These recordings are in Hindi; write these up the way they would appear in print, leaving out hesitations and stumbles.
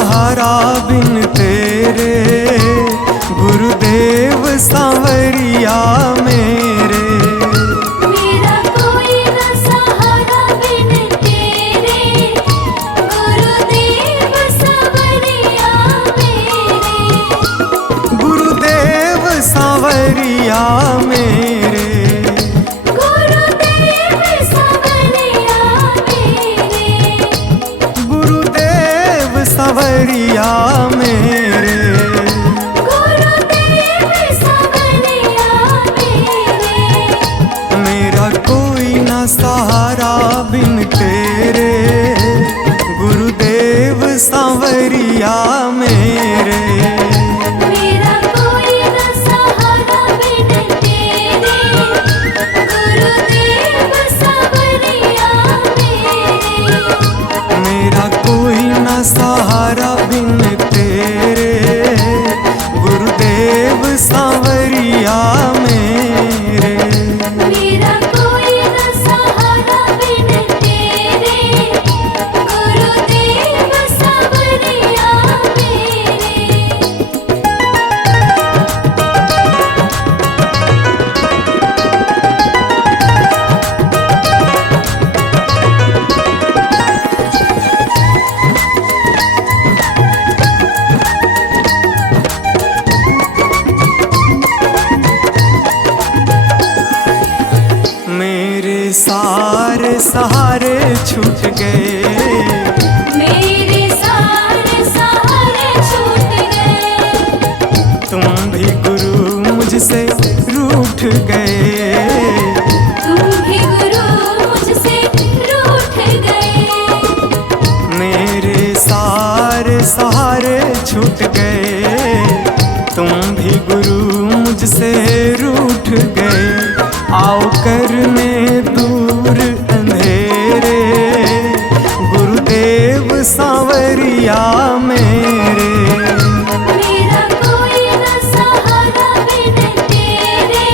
सहारा बिन तेरे, गुरुदेव सांवरिया मेरे। मेरा कोई न सहारा बिन तेरे, गुरुदेव सांवरिया मेरे। गुरुदेव सांवरिया मेरे, गुरुदेव सांवरिया मेरे। गुरुदेव सांवरिया मेरे। गुरुदेव सांवरिया मेरे। मेरा कोई ना सहारा बिन तेरे, गुरुदेव सांवरिया मेरे। मेरा कोई न सहारा बिन तेरे, गुरुदेव सांवरिया मेरे। मेरा कोई ना सहारा बिन तेरे, गुरुदेव सांवरिया मेरे। मेरा कोई न सहारा बिन तेरे, गुरुदेव सांवरिया मेरे। मेरे सारे सहारे छूट गए, मेरे सारे सहारे छूट गए। तुम भी गुरु मुझसे रूठ गए। तुम भी गुरु मुझसे रूठ गए। मेरे सारे सहारे छूट गए, तुम भी गुरु मुझसे रूठ गए। आओ करने दूर अंधेरे, गुरुदेव सांवरिया मेरे। मेरा कोई न सहारा बिन तेरे,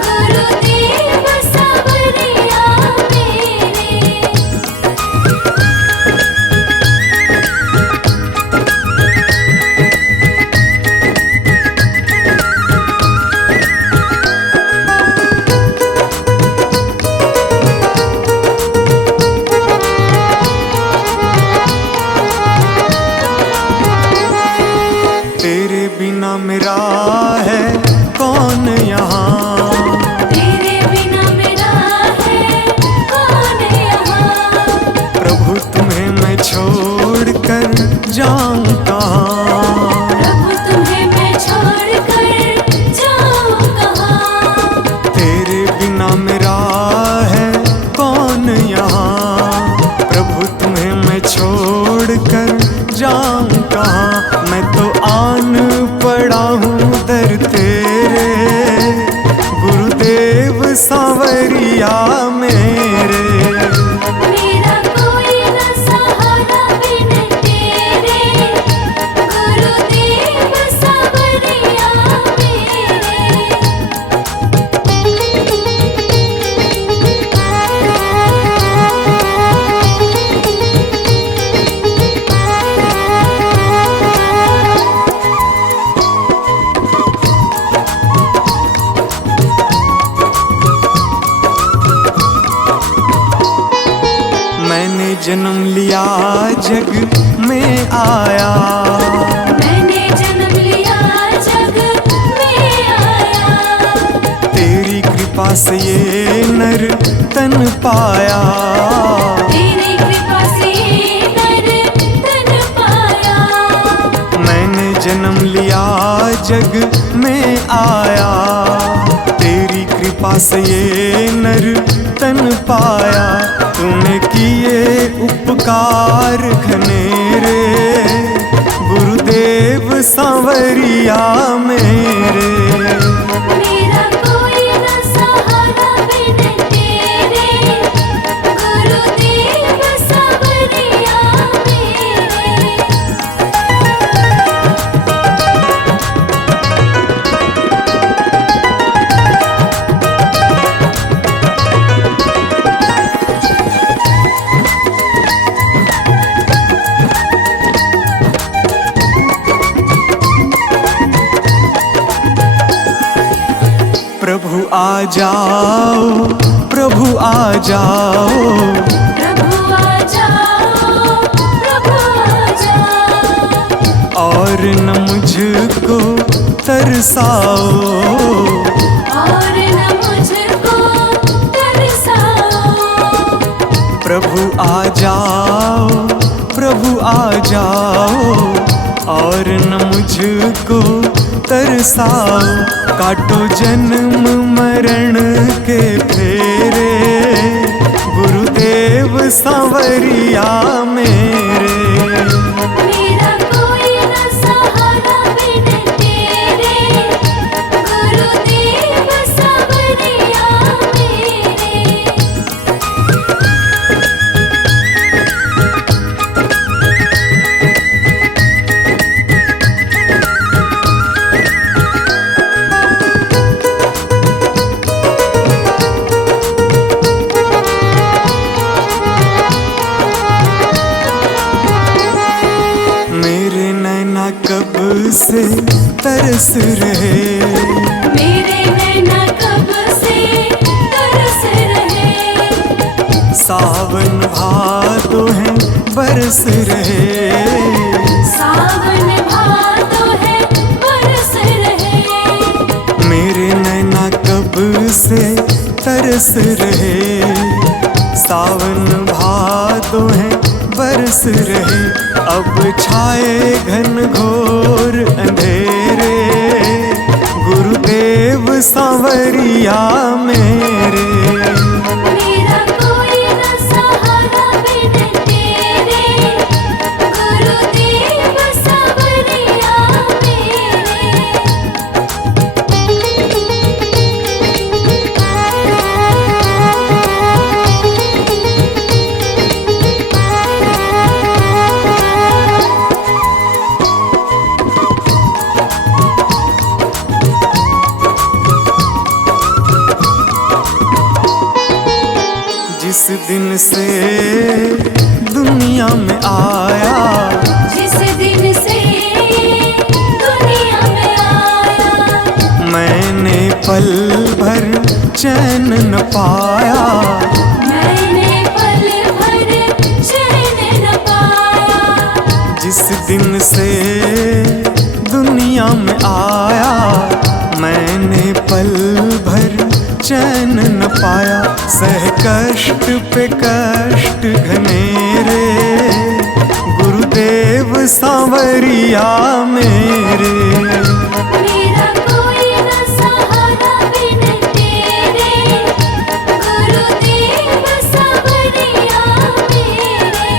गुरुदेव सांवरिया मेरे। तेरे बिना मेरा है कौन यहाँ, तेरे बिना मेरा है कौन यहाँ। प्रभु तुम्हें मैं छोड़ कर जाऊं कहाँ। प्रभु तुम्हें मैं छोड़ कर जाऊं कहाँ। तेरे बिना मेरा है कौन यहाँ, प्रभु तुम्हें मैं छोड़ कर जाऊं कहाँ। मैं तो आन पड़ा हूँ दर तेरे, गुरुदेव सांवरिया मेरे। मेरा कोई न सहारा बिन तेरे, गुरुदेव सांवरिया मेरे। मैंने जन्म लिया जग में आया, मैंने जन्म लिया जग में आया। तेरी कृपा से ये नर तन पाया। तेरी कृपा से नर तन पाया। मैंने जन्म लिया जग में आया, तेरी कृपा से ये नर तन पाया। तूने किए उपकार घनेरे, गुरुदेव सांवरिया मेरे। मेरा कोई न सहारा बिन तेरे, गुरुदेव सांवरिया मेरे। जाओ प्रभु आ जाओ, प्रभु आ जाओ, प्रभु आ जाओ। और न मुझको तरसाओ, और न मुझको तरसाओ। प्रभु आ जाओ प्रभु आ जाओ, और न मुझको तरसाओ। काटो जन्म मरण के फेरे, गुरुदेव सांवरिया मेरे। मेरा कोई न सहारा बिन तेरे, गुरुदेव सांवरिया मेरे। मेरे नैना कब से तरस रहे, मेरे नैना कब से तरस रहे। सावन भादो है बरस रहे, सावन भादो है बरस रहे। मेरे नैना कब से तरस रहे। सावन भादो है बरस रहे। अब छाए घन घोर अंधेरे, गुरुदेव सांवरिया मेरे। मेरा कोई न सहारा बिन तेरे, गुरुदेव सांवरिया जिस दिन से दुनिया में आया, जिस दिन से दुनिया में आया। मैंने पल भर चैन न पाया। मैंने पल भर चैन न पाया। जिस दिन से दुनिया में आया, मैंने पल भर चैन न पाया। सह कष्ट पे कष्ट घनेरे, गुरुदेव सांवरिया मेरे। मेरा कोई न सहारा बिन तेरे, गुरुदेव सांवरिया मेरे।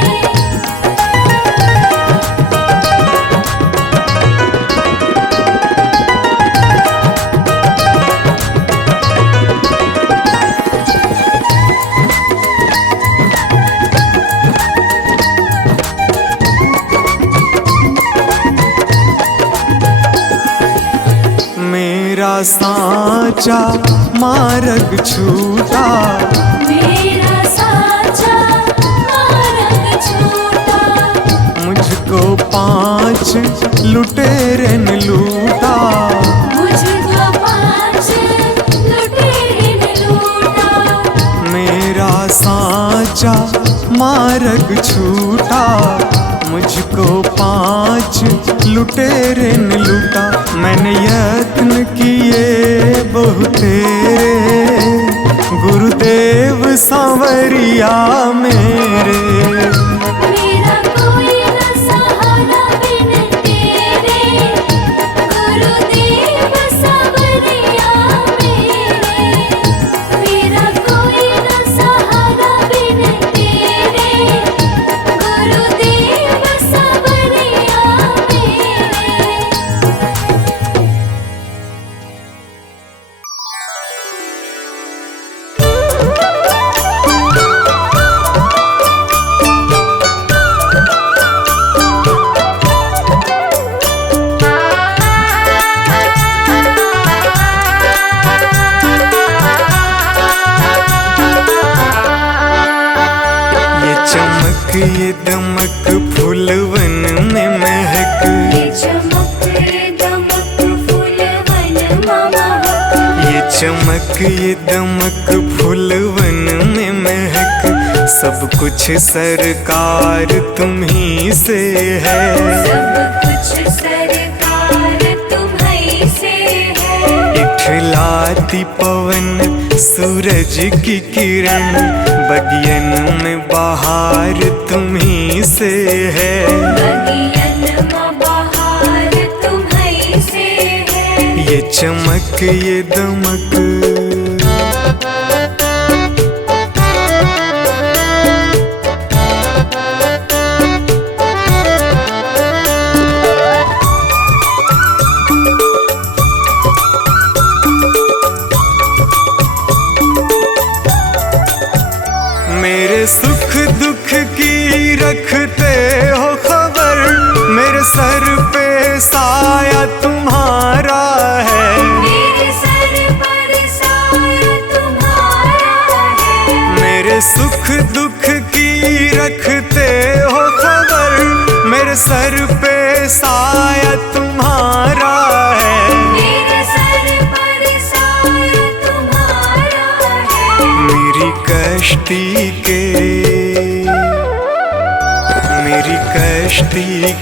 मेरा साचा मार्ग छूटा, मेरा साचा मार्ग छूटा। मुझको 5 लुटेरे ने लूटा। मुझको 5 लुटेरे ने लूटा। मेरा साचा मार्ग छूटा, मुझको 5 लुटेरे ने लूटा। मैंने यत्न किए बहुतेरे, गुरुदेव सांवरिया मेरे। मेरा कोई न सहारा बिन तेरे, गुरुदेव सांवरिया मेरे। मेरा कोई न सहारा बिन तेरे, गुरुदेव सांवरिया मेरे। ये दमक फूलवन में महक, ये चमक दमक फूलवन में महक। ये चमक ये दमक फूलवन में महक, सब कुछ सरकार तुम्ही से है। सब कुछ सरकार तुम्हीं से है। इठलाती पवन सूरज की किरण, बगियन में बहार तुम्ही से है। बगियन में बहार तुम्हीं से है। ये चमक ये दमक मेरे सुख दुख की रखते हो खबर, मेरे सर पे साया तुम्हारा है। मेरे सर पर साया तुम्हारा है। मेरे सुख दुख की रखते हो खबर, मेरे सर पे साया तुम्हारा है। मेरे सर पर साया तुम्हारा है। मेरी कश्ती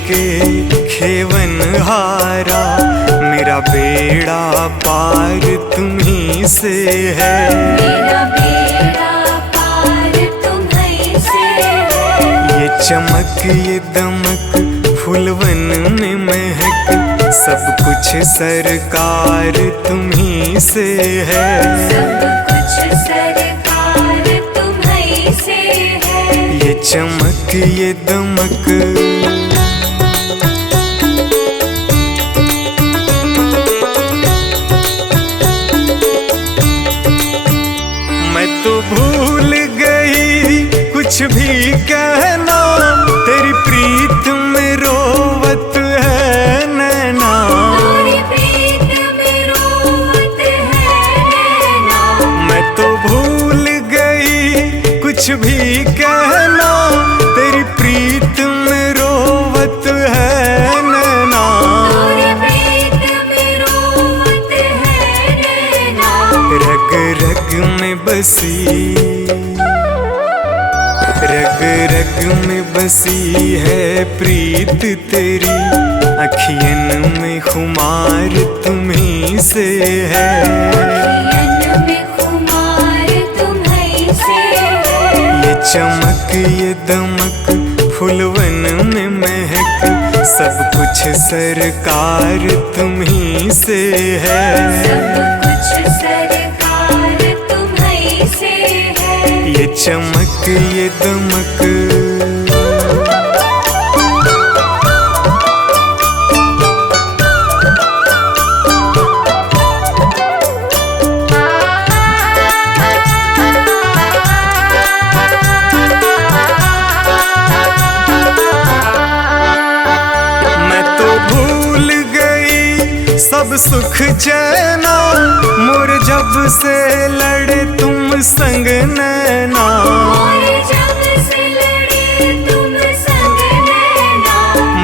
के खेवन हारा, मेरा बेड़ा पार तुम्ही से है। मेरा बेड़ा पार तुम्हीं से है। ये चमक ये दमक फूलवन में महक, सब कुछ सरकार तुम्ही से है। सब कुछ सरकार तुम्हीं से है। ये चमक ये दमक मैं तो भूल गई कुछ भी कहना, तेरी प्रीत में रोवत है नैना। तेरी प्रीत में रोवत है नैना। मैं तो भूल गई कुछ भी कहना, तेरी प्रीत में रोवत है नैना। तेरी प्रीत में रोवत है नैना। रग रग में बसी, रग रग में बसी है प्रीत तेरी, अखियन में खुमार तुम्ही से है। अखियन में खुमार तुम्हीं से है। ये चमक ये दमक फूलवन में महक, सब कुछ सरकार तुम्ही से है। सब कुछ सरकार तुम्हीं से है। ये चमक ये दमक मैं तो भूल गई सब सुख चैना, मोर जब से लड़े तुम संग नैना। और जब से लड़े तुम संग नैना।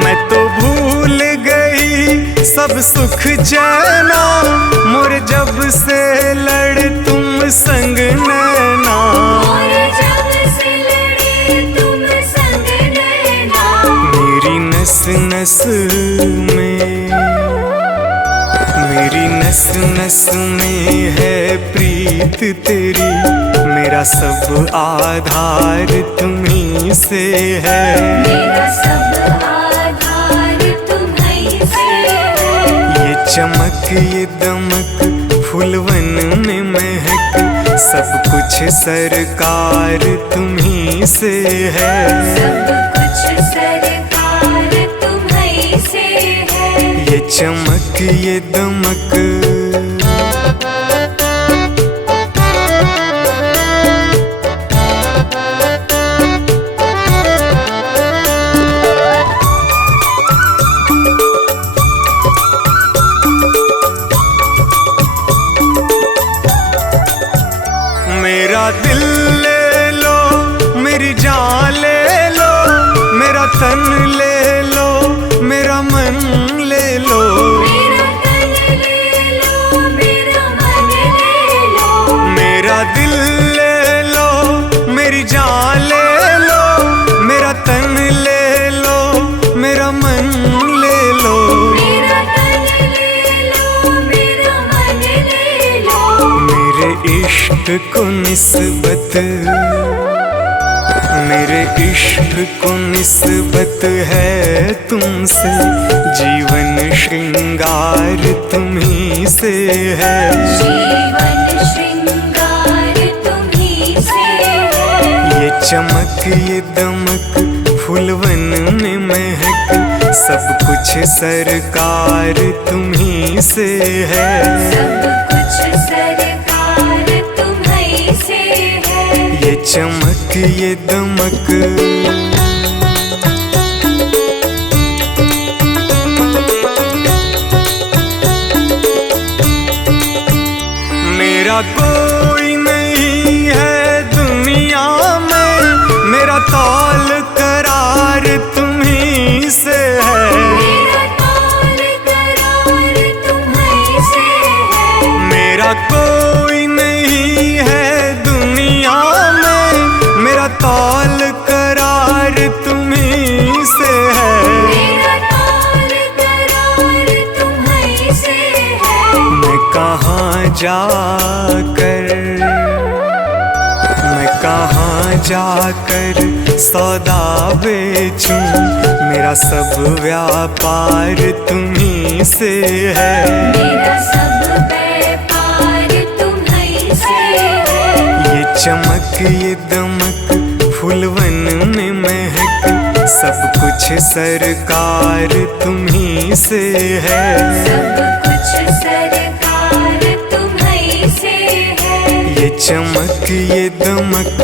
मैं तो भूल गई सब सुख चैना, मोर जब से लड़े तुम संग नैना। और जब से लड़े तुम संग नैना। मेरी नस नस में, मेरी नस नस में है प्रीत तेरी, मेरा सब आधार तुम्ही से है। मेरा सब आधार तुम्हीं से है। ये चमक ये दमक फूलवन में महक, सब कुछ सरकार तुम्ही से है। सब कुछ सरकार तुम्हीं से है। ये चमक ये दमक मेरा दिल ले लो, मेरी जान ले लो, मेरा तन ले लो, मेरा मन ले लो। मेरा तन ले लो, इश्क को निस्बत, मेरे इश्क को निस्बत है तुमसे, जीवन श्रृंगार तुम्ही से है। जीवन श्रृंगार तुम्ही से है। ये चमक ये दमक फूलवन में महक, सब कुछ सरकार तुम्ही से है। सब कुछ सरकार तुम्ही से है। ये चमक ये दमक मेरा कोई नहीं है दुनिया में, मेरा तौल करार तुम्ही से है। मेरा तौल करार तुम्ही से है। मेरा कोई नहीं है दुनिया में, मेरा तौल करार तुम्ही से है। मेरा तौल करार तुम्ही से है। मैं कहाँ जाकर सौदा बेचूं, मेरा सब व्यापार तुम्ही से है। मेरा सब व्यापार तुम्ही से है। ये चमक ये दमक फूलवन में महक, सब कुछ सरकार तुम्ही से है। सब कुछ सरकार तुम्ही से है। ये चमक ये दमक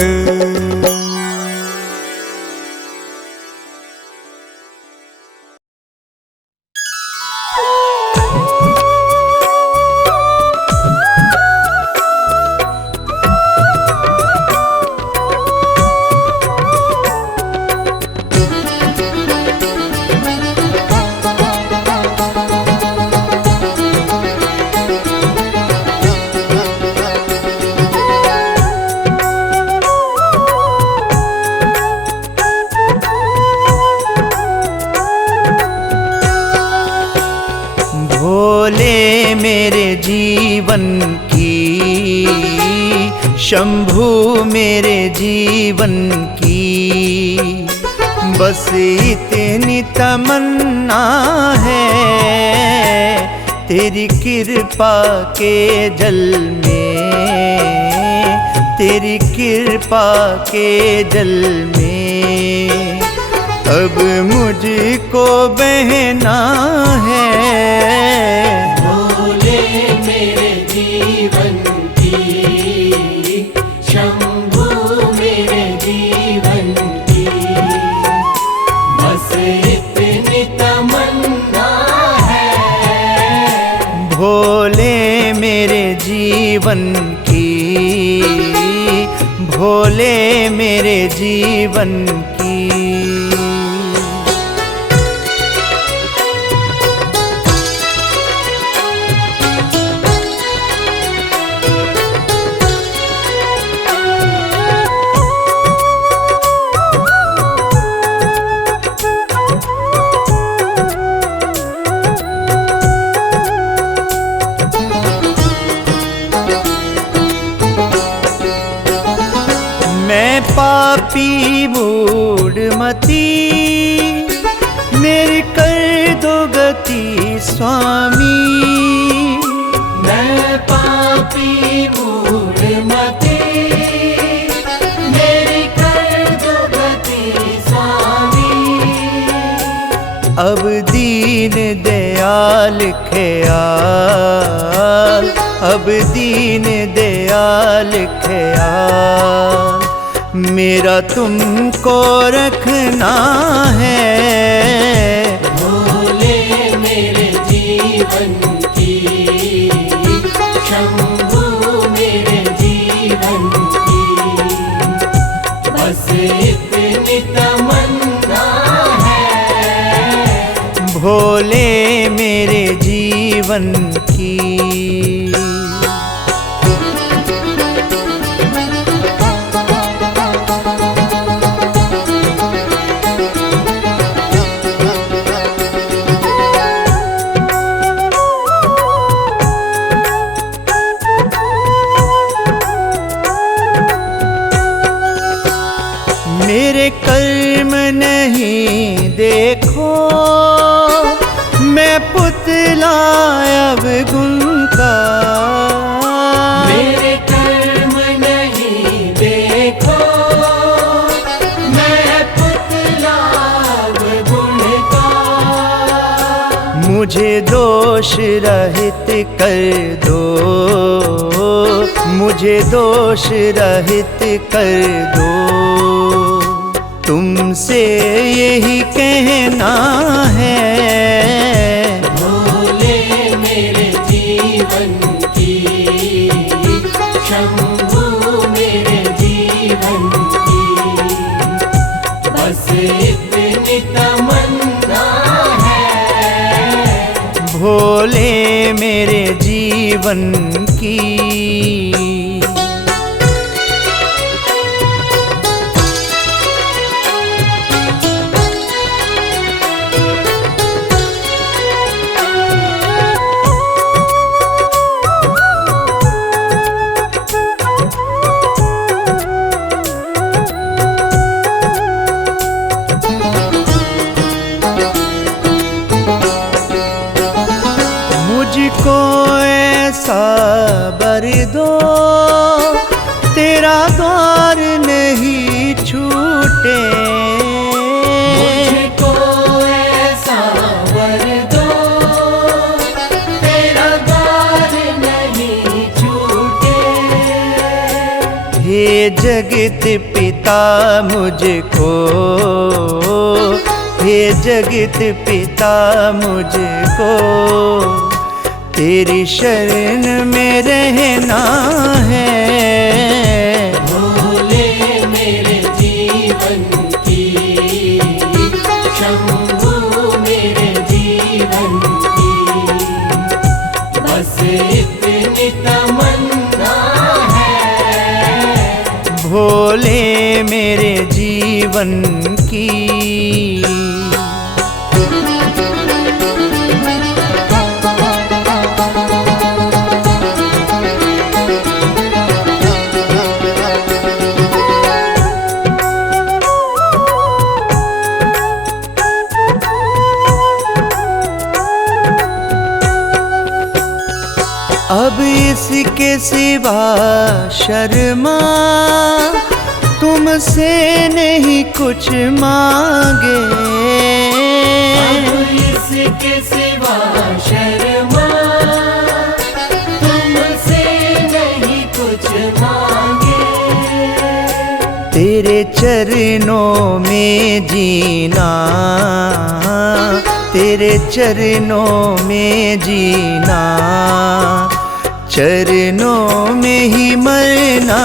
भोले मेरे जीवन की, शंभू मेरे जीवन की, बस इतनी तमन्ना है तेरी कृपा के जल में, तेरी कृपा के जल में अब मुझको बहना है। भोले मेरे जीवन की, शंभू मेरे जीवन की, बस इतनी तमन्ना है। भोले मेरे जीवन की, भोले मेरे जीवन की। मैं पापी मूढ़मती, मेरी कर दो गति स्वामी। मैं पापी मूढ़मती, मेरी कर दो गति स्वामी। अब दीन दयाल ख्याल, अब दीन दयाल ख्याल मेरा तुमको रखना है। भोले मेरे जीवन की, शंभू मेरे जीवन की, बस इतनी तमन्ना है। भोले मेरे जीवन की। कर्म नहीं देखो, मैं पुतला अवगुण का। मेरे कर्म नहीं देखो, मैं पुतला अवगुण का। मुझे दोष रहित कर दो, मुझे दोष रहित कर दो। तुमसे यही कहना है, भोले मेरे जीवन की, शंभू मेरे जीवन की, बस इतनी तमन्ना है। भोले मेरे जीवन की। मुझको ऐसा बर दो, तेरा द्वार नहीं छूटे। मुझको ऐसा वर दो, तेरा द्वार नहीं छूटे। हे जगत पिता मुझको, हे जगत पिता मुझको, तेरी शरण में रहना है। भोले मेरे जीवन की, शंभू मेरे जीवन की, बस इतनी तमन्ना है। भोले मेरे जीवन की। अब इसके सिवा शर्मा तुमसे नहीं कुछ मांगे। अब इसके सिवा शर्मा तुमसे नहीं कुछ मांगे। तेरे चरणों में जीना, तेरे चरणों में जीना, चरणों में ही मरना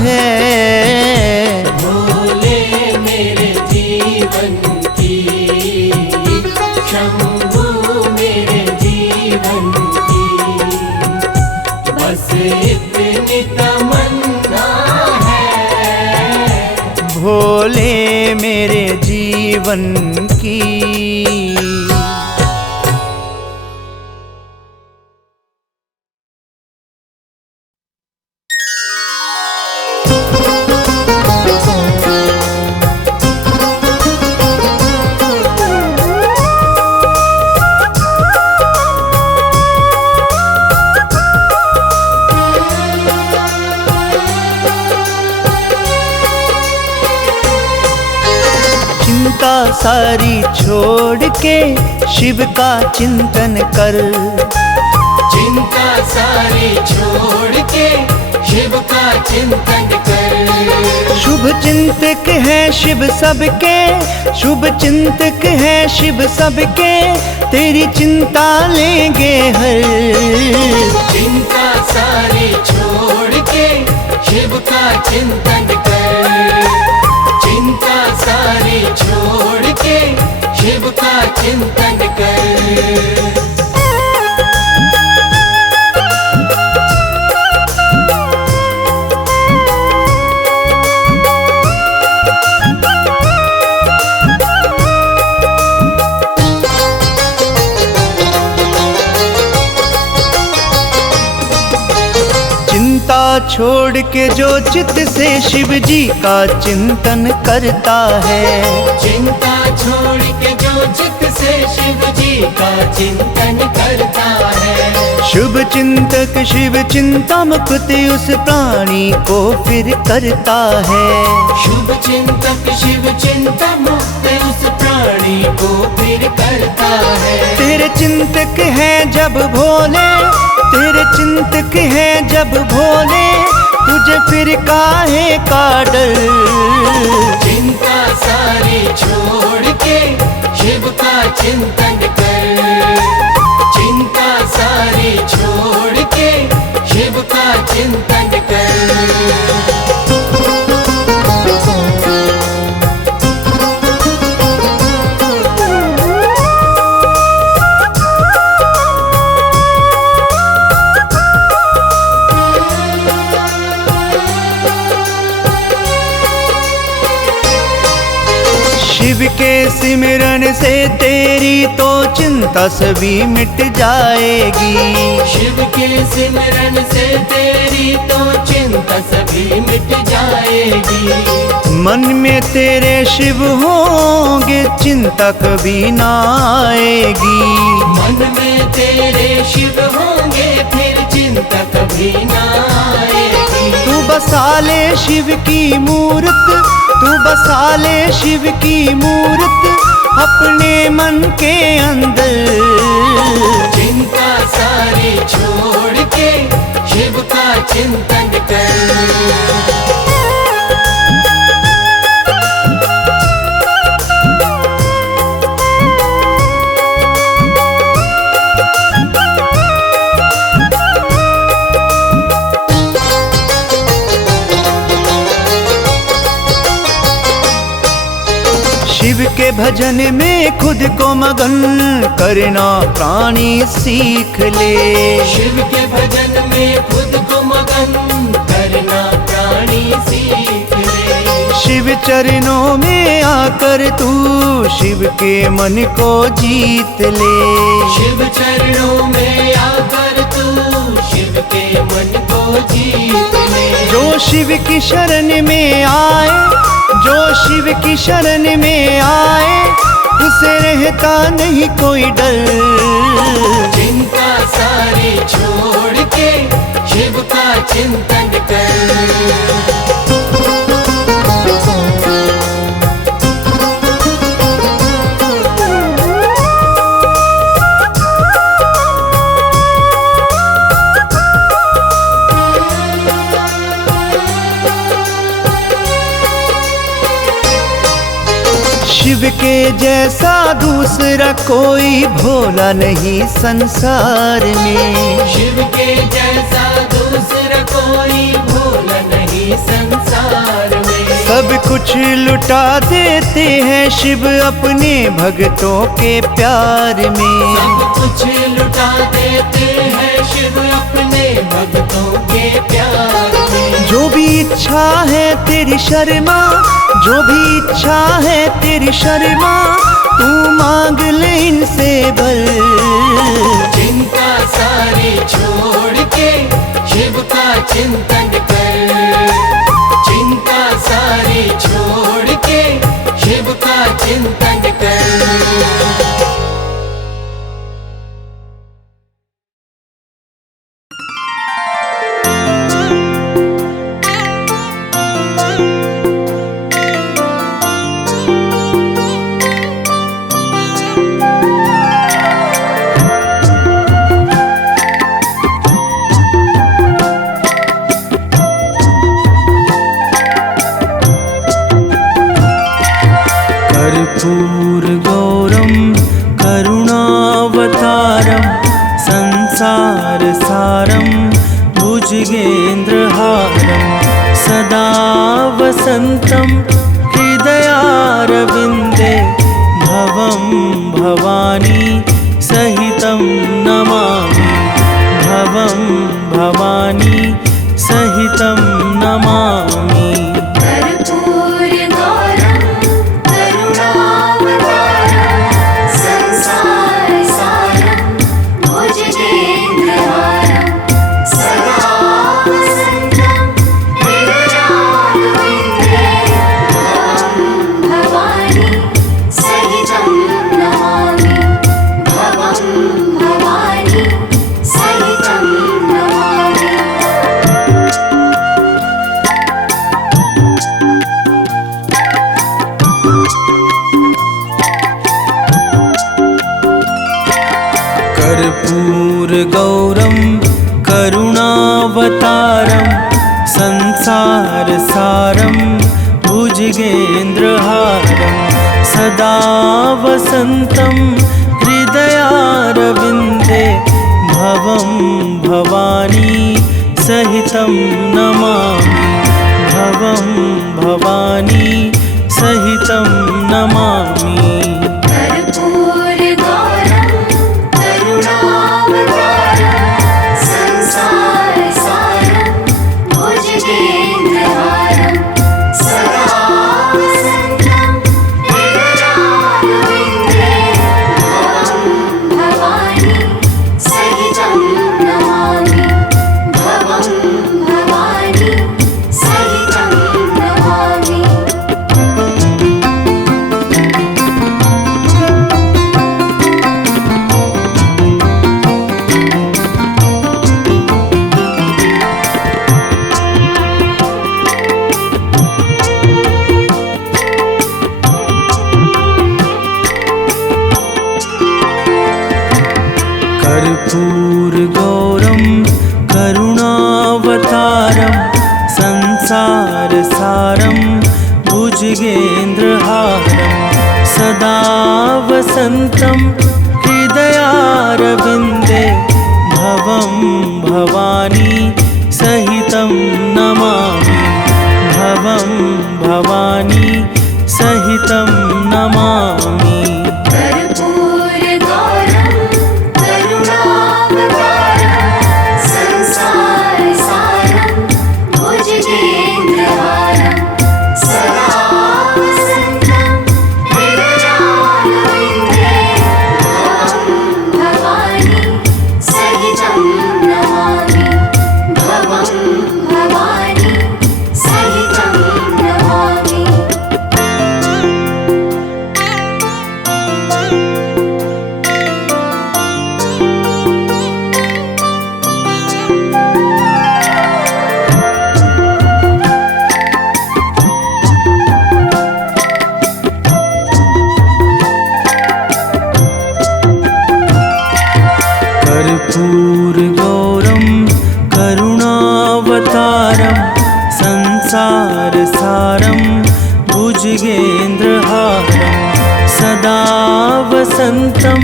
है। भोले मेरे जीवन की, शंभू मेरे जीवन की, बस इतनी तमन्ना है। भोले मेरे जीवन की। चिंता सारी छोड़ के शिव का चिंतन कर। चिंता सारी छोड़ के शिव का चिंतन कर। शुभ चिंतक है शिव सबके, शुभ चिंतक है शिव सबके, तेरी चिंता लेंगे हर। चिंता सारी छोड़ के शिव का चिंतन कर। चिंता सारी छोड़ के शिव का चिंतन कर। छोड़ के जो चित्त से शिव जी का चिंतन करता है, चिंता छोड़ के जो चित्त से शिव जी का चिंतन करता है, शुभ चिंतक शिव चिंता मुक्त उस प्राणी को फिर करता है। शुभ चिंतक शिव चिंता मुक्त उस प्राणी को फिर करता है। तेरे चिंतक है जब भोले, तेरे चिंतक है जब भोले, तुझे फिर काहे का डर। चिंता सारी छोड़ के शिव का चिंतन कर, चिंता सारी छोड़ के शिव का चिंतन कर। शिव के सिमरन से तेरी तो चिंता सभी मिट जाएगी, शिव के सिमरन से तेरी तो चिंता सभी मिट जाएगी। मन में तेरे शिव होंगे चिंता कभी ना आएगी। मन में तेरे शिव होंगे फिर चिंता कभी ना आएगी। तू बसा ले शिव की मूर्त, तू बसा ले शिव की मूर्त अपने मन के अंदर। चिंता सारी छोड़ के शिव का चिंतन कर। शिव के भजन में खुद को मगन करना प्राणी सीख ले, शिव के भजन में खुद को मगन करना प्राणी सीख ले। शिव चरणों में आकर तू शिव के मन को जीत ले। शिव चरणों में आकर तू शिव के मन को जीत ले। जो शिव की शरण में आए, जो शिव की शरण में आए, उसे रहता नहीं कोई डर। चिंता सारी छोड़ के शिव का चिंतन कर। शिव के जैसा दूसरा कोई भोला नहीं संसार में, शिव के जैसा दूसरा कोई भोला नहीं संसार में। सब कुछ लुटा देते हैं शिव अपने भक्तों के प्यार में। सब कुछ लुटा देते हैं शिव अपने भक्तों के प्यार में। जो भी इच्छा है तेरी शर्मा, जो भी इच्छा है तेरी शर्मा, तू मांग ले इनसे बल। चिंता सारी छोड़ के शिव का चिंतन कर, चिंता सारी छोड़ के शिव का चिंतन कर। कर्पूरगौरं करुणावतारं संसारसारं भुजगेन्द्रहारं सदा वसन्तं हृदयारविन्दे भवं भवानी सहितं नमामि, भवं भवानी सहितं नमामि। कर्पूरगौरं करुणावतारं कर्पूरगौरं करुणावतारं संसारसारं भुजगेन्द्रहारं सदा वसन्तं हृदयारविन्दे भवं भवानी सहितं नमामि भवं भवानी सहितं नमामि कर्पूरगौरं करुणावतारं संसारसारं भुजगेन्द्रहारं सदा वसन्तं हृदयारविन्दे भवं भवानी सहितं नमामि भवं भवानी सहितं नमामि। कर्पूरगौरं करुणावतारं संसारसारं भुजगेन्द्रहारं सदा वसन्तं हृदयारविन्दे भवं भवानी सहितं नमामि भवं भवानी सहितं नमामि कर्पूरगौरं करुणावतारं संसारसारं भुजगेन्द्रहारं सदा वसन्तं हृदयारविन्दे भवं भवानी सहितं नमामि भवं भवानी सहितं नमामि। कर्पूरगौरं करुणावतारं संसारसारं भुजगेन्द्रहारं सदा वसन्तं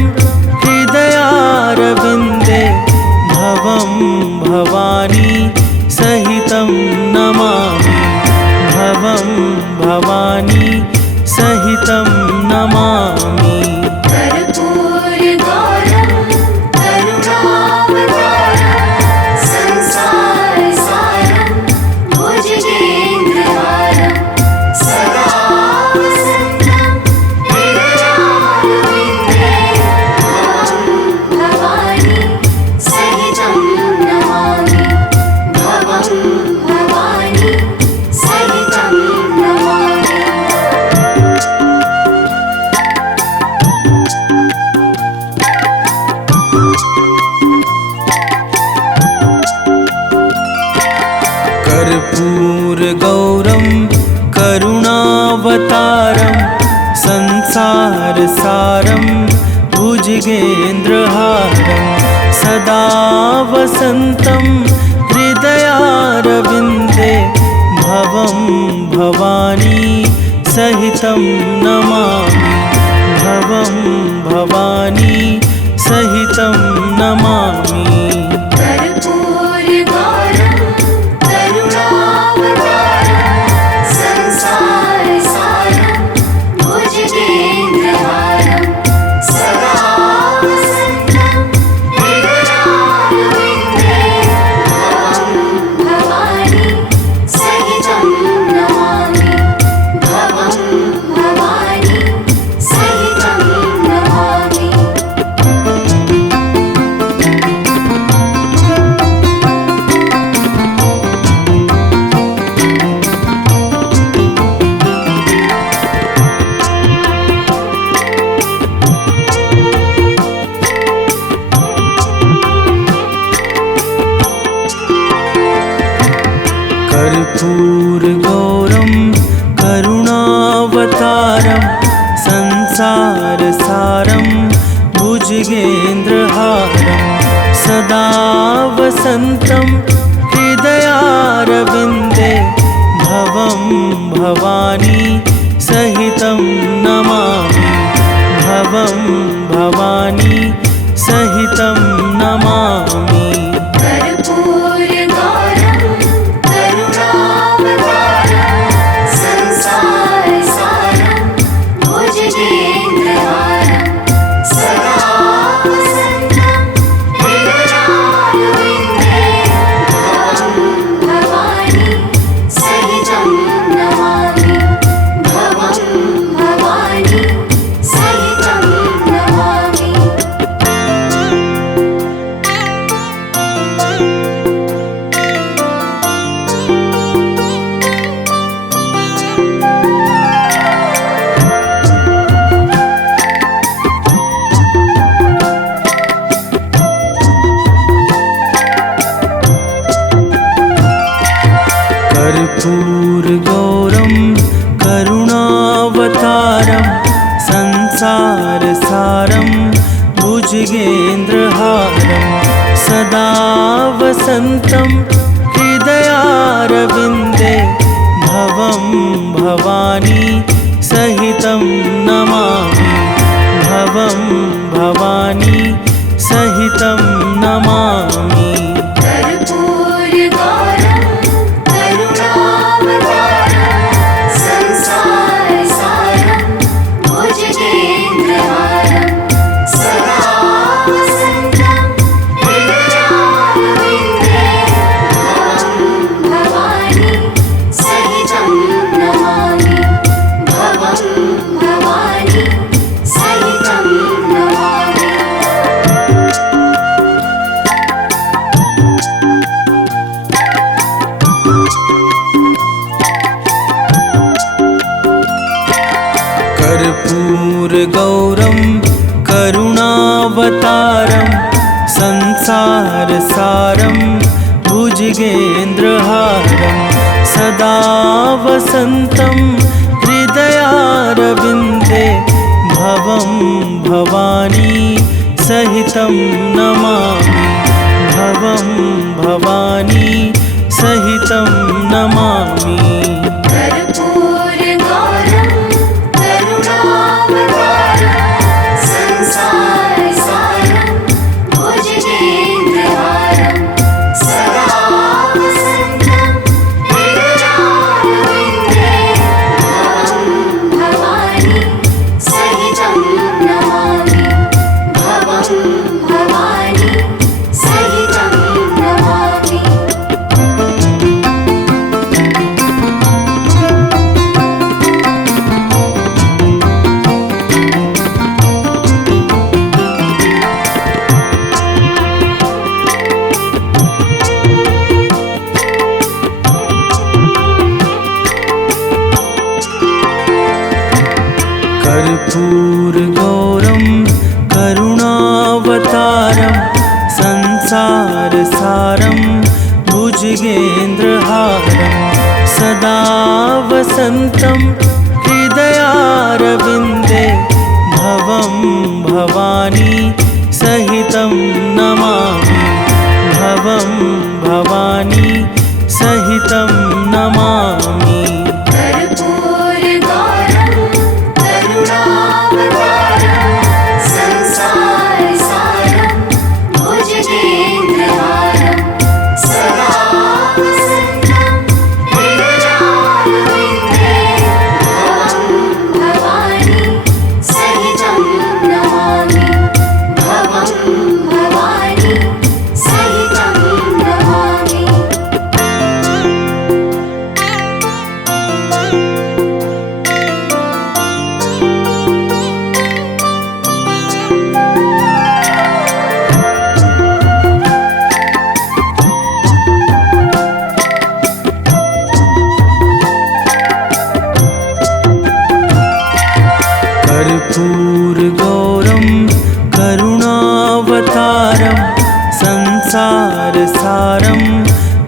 हृदयारविन्दे भवं भवानी सहितं नमामि भवं भवानी सहितं नमामि कर्पूरगौरं करुणावतारं संसारसारं भुजगेन्द्रहारं सदा वसन्तं हृदयारविन्दे भवं भवानी सहितं नमामि भवं भवानी सहितं नमामि। कर्पूरगौरं करुणावतारं संसारसारं भुजगेन्द्रहारं सदा वसन्तं हृदयारविन्दे भवं भवानी सहितं नमामि भवं भवानी सहितं नमामि कर्पूरगौरं करुणावतारं संसारसारं भुजगेन्द्रहारं सदा वसन्तं हृदयारविन्दे भवं भवानी सहितं नमामि भवं भवानी सहितं नमामि। करुणावतारं संसारसारं भुजगेन्द्रहारं सदा वसन्तं हृदयारविन्दे भवं भवानी सहितं नमामि भवं भवानी सहितं नमामि कर्पूरगौरं करुणावतारं संसारसारं भुजगेन्द्रहारं सदा वसन्तं हृदयारविन्दे भवं भवानी सहितं नमामि भवं भवानी सहितं नमामि। कर्पूरगौरं करुणावतारं संसारसारं भुजगेन्द्रहारं सदा वसन्तं हृदयारविन्दे भवं भवानी सहितं नमामि भवं भवानी सहितं नमामि कर्पूरगौरं करुणावतारं संसारसारं भुजगेन्द्रहारं सदा वसन्तं हृदयारविन्दे भवं भवानी सहितं नमामि भवं भवानी सहितं नमामि। कर्पूरगौरं करुणावतारं संसारसारं भुजगेन्द्रहारं सदा वसन्तं हृदयारविन्दे भवं भवानी सहितं नमामि भवं भवानी सहितं नमामि कर्पूरगौरं करुणावतारं संसारसारं भुजगेन्द्रहारं सदा वसन्तं हृदयारविन्दे भवं भवानी सहितं नमामि भवं भवानी सहितं नमामि। कर्पूरगौरं करुणावतारं संसारसारं भुजगेन्द्रहारं सदा वसन्तं हृदयारविन्दे भवं भवानी सहितं नमामि भवं भवानी सहितं नमामि कर्पूरगौरं करुणावतारं संसारसारं भुजगेन्द्रहारं सदा वसन्तं हृदयारविन्दे भवं भवानी सहितं नमामि भवं भवानी सहितं नमामि। कर्पूरगौरं करुणावतारं संसारसारं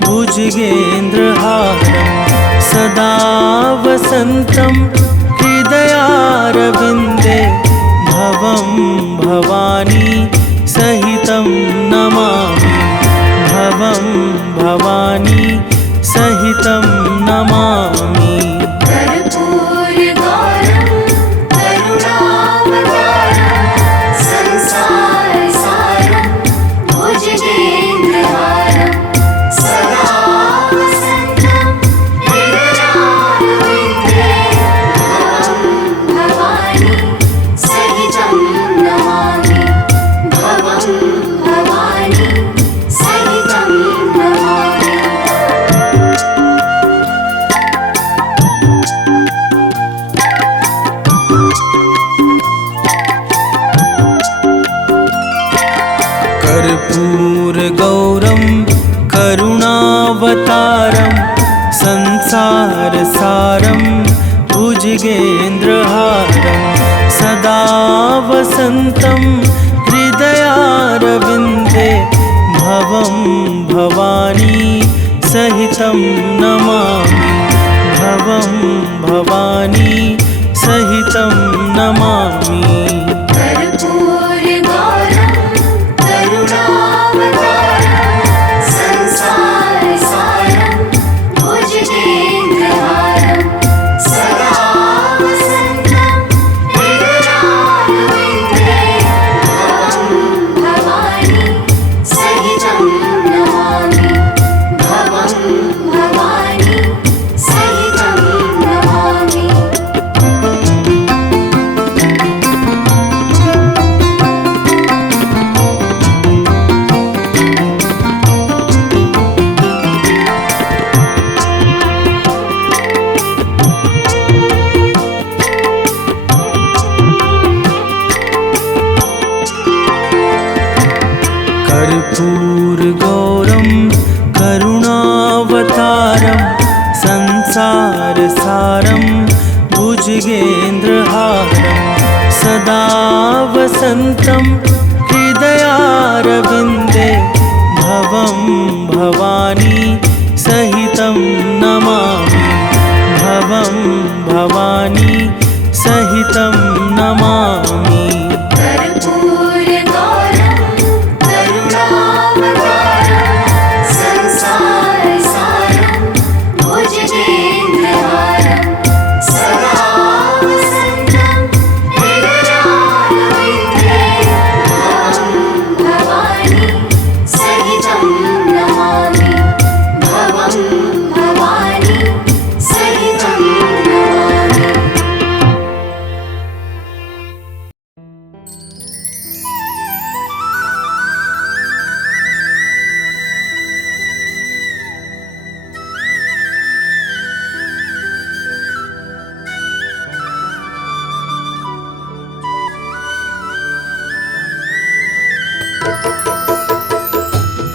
भुजगेन्द्रहारं सदा वसन्तं हृदयारविन्दे भुजगेन्द्रहारं सदा वसन्तं हृदयारविन्दे भवं भवानी सहितं नमामि भवं भवानी सहितं नमामि कर्पूरगौरं करुणावतारं संसारसारं भुजगेन्द्रहारं सदा वसन्तं हृदयारविन्दे भवं भवानी सहितं नमामि भवं भवानी सहितं नमामि। कर्पूरगौरं करुणावतारं संसारसारं भुजगेन्द्रहारं सदा वसन्तं हृदयारविन्दे भवं भवानी सहितं नमामि भवं भवानी सहितं नमामि कर्पूरगौरं करुणावतारं संसारसारं भुजगेन्द्रहारं सदा वसन्तं हृदयारविन्दे भवं भवानी सहितं नमामि भवं भवानी सहितं नमामि।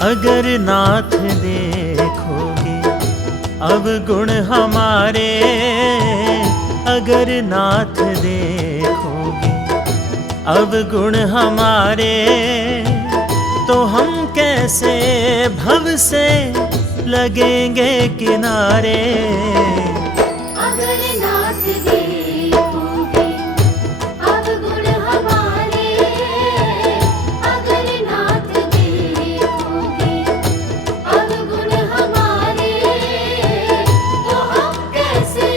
अगर नाथ देखोगे अवगुण हमारे, अगर नाथ देखोगे अवगुण हमारे, तो हम कैसे भव से लगेंगे किनारे। अगर नाथ देखोगे अवगुण हमारे, अगर नाथ देखोगे अवगुण हमारे, तो हम कैसे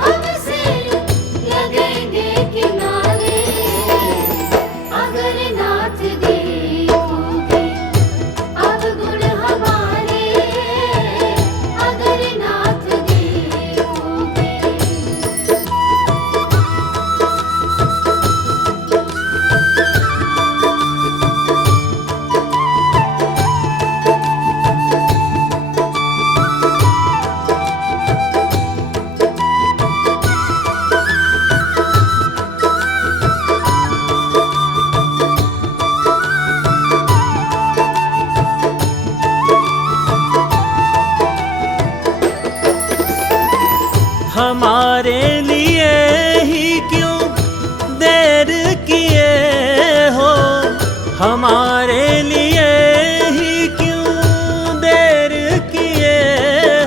भव से लगेंगे किनारे। अगर नाथ देखोगे अवगुण हमारे, अगर नाथ देखोगे। हमारे लिए ही क्यों देर किए हो, हमारे लिए ही क्यों देर किए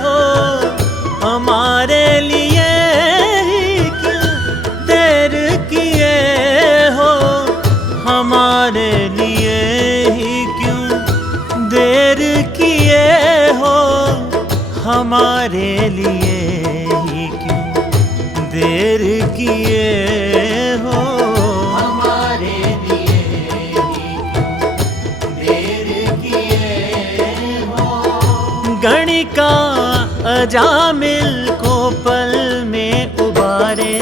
हो, हमारे लिए ही क्यों देर किए हो, हमारे लिए ही क्यों देर किए हो, हमारे लिए देर किए हो, हमारे लिए ही क्यों देर किए हो। गणिका अजामिल को पल में उबारे,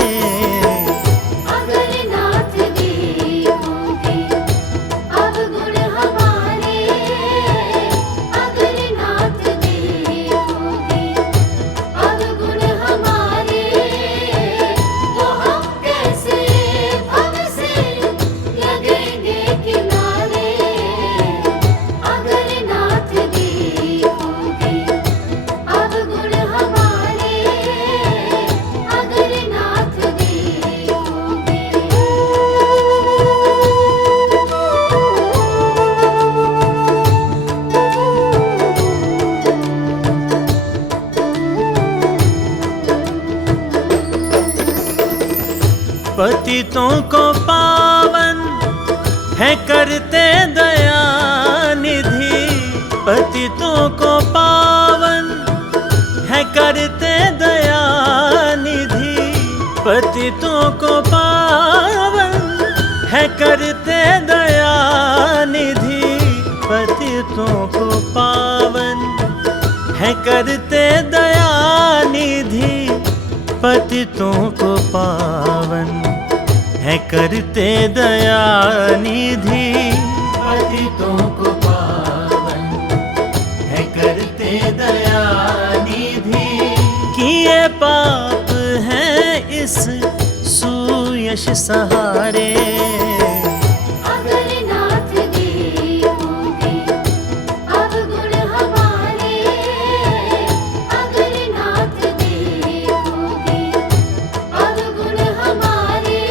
अगर नाथ देखोगे अवगुण हमारे, अगर नाथ देखोगे अवगुण हमारे, तो हम कैसे भव से लगेंगे किनारे। अगर नाथ देखोगे अवगुण हमारे, पतितों को पावन है करते दया निधि। पतितों को पावन है करते दया निधि। पतितों को पावन है करते दया निधि। पतितों को पावन है करते दया निधि। पतितों को पावन है करते दया निधि। पतितों को पावन है करते दया निधि। किए पाप हैं इस सुयश सहारे। अगर नाथ देखोगे अवगुण हमारे। अगर नाथ देखोगे अवगुण हमारे।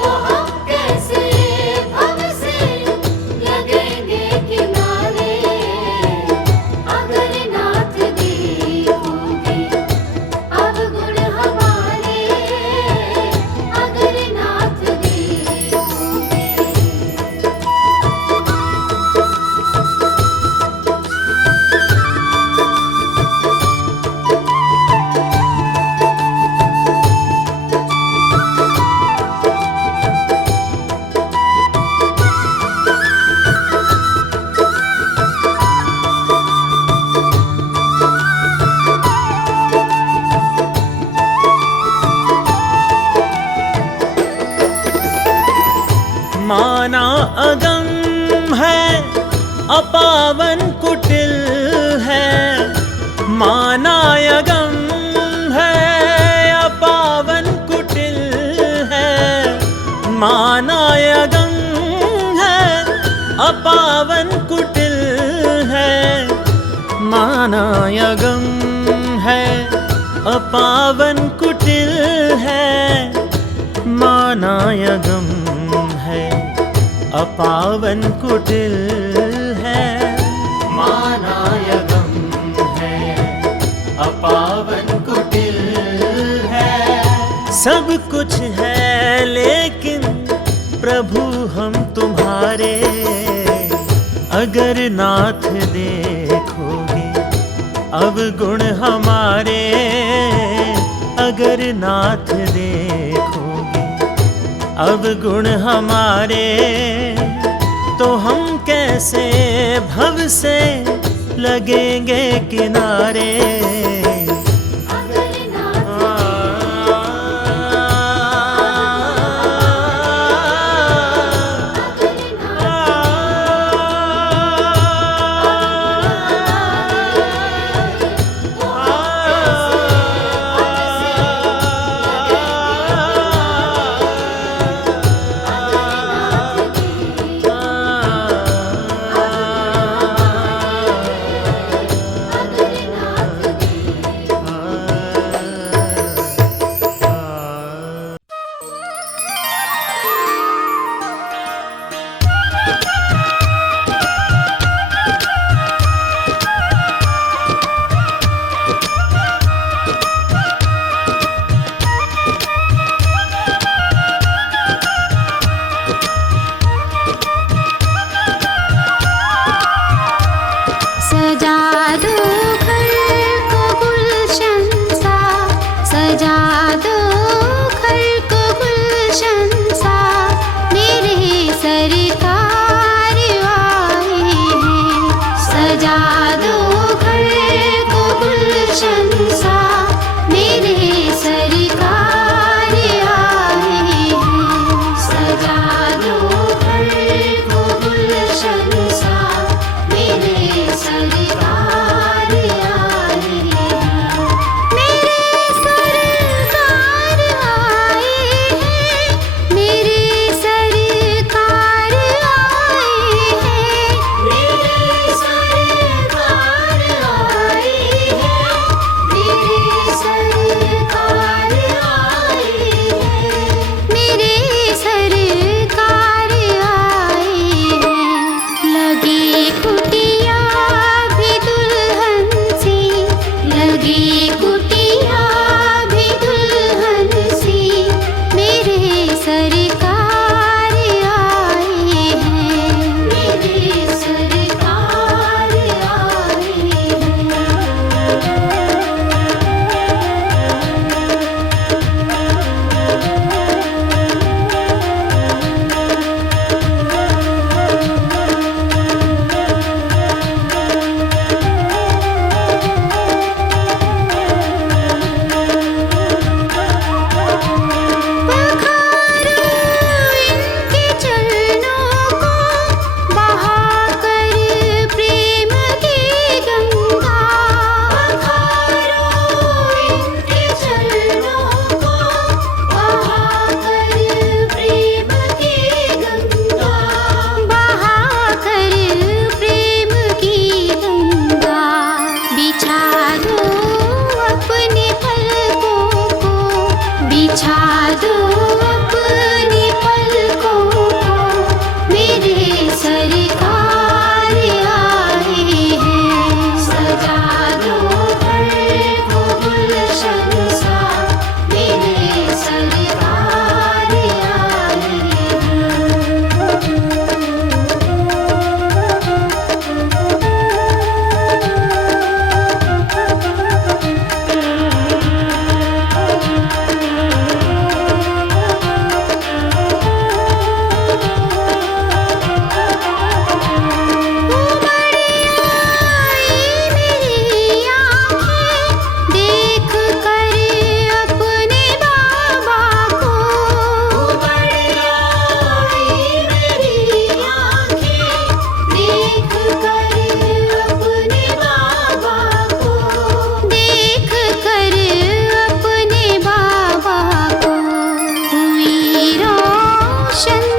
तो हम कैसे भव से लगेंगे किनारे। अगर नाथ देखोगे अवगुण हमारे। अगर नाथ देखोगे। माना अगम है अपावन कुटिल है। माना अगम है अपावन कुटिल है। माना अगम है अपावन कुटिल है। माना अगम है अपावन कुटिल है। माना अगम है अपावन कुटिल है। माना अगम है अपावन कुटिल है। सब कुछ है लेकिन प्रभु हम तुम्हारे। अगर नाथ देखोगे अवगुण हमारे। अगर नाथ देखोगे अवगुण हमारे। तो हम कैसे भव से लगेंगे किनारे। अगर नाथ दर्शन